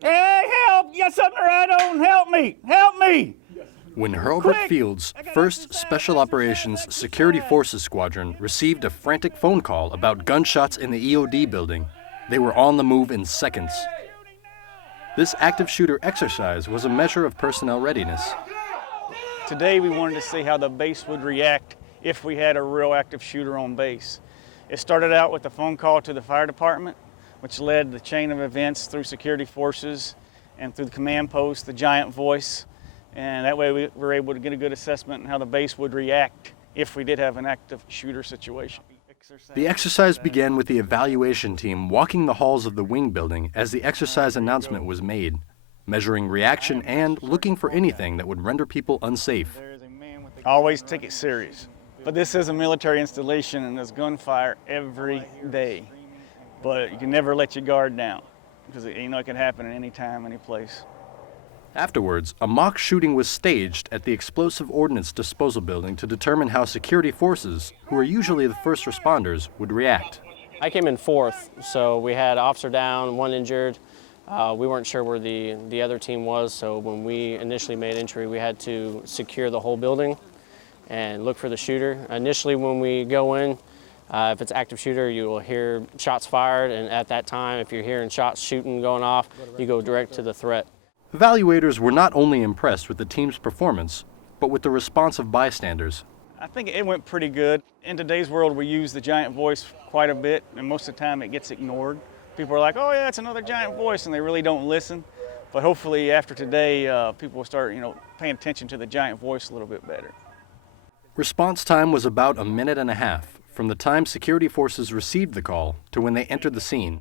Hey, help! You got something to ride on? Help me! Help me! When Hurlburt Quick! Field's 1st Special Operations Security Forces Squadron received a frantic phone call about gunshots in the EOD building, they were on the move in seconds. This active shooter exercise was a measure of personnel readiness. Today we wanted to see how the base would react if we had a real active shooter on base. It started out with a phone call to the fire department, which led the chain of events through security forces and through the command post, the Giant Voice. And that way we were able to get a good assessment on how the base would react if we did have an active shooter situation. The exercise began with the evaluation team walking the halls of the wing building as the exercise announcement was made, measuring reaction and looking for anything that would render people unsafe. Always take it serious. But this is a military installation and there's gunfire every day. But you can never let your guard down because it can happen at any time, any place. Afterwards, a mock shooting was staged at the Explosive Ordnance Disposal Building to determine how security forces, who are usually the first responders, would react. I came in 4th, so we had officer down, 1 injured. We weren't sure where the other team was, so when we initially made entry, we had to secure the whole building and look for the shooter. Initially, when we go in, if it's active shooter, you will hear shots fired, and at that time, if you're hearing shots shooting going off, you go direct to the threat. Evaluators were not only impressed with the team's performance, but with the response of bystanders. I think it went pretty good. In today's world, we use the Giant Voice quite a bit, and most of the time it gets ignored. People are like, oh yeah, it's another Giant Voice, and they really don't listen. But hopefully after today, people will start paying attention to the Giant Voice a little bit better. Response time was about a minute and a half from the time security forces received the call to when they entered the scene.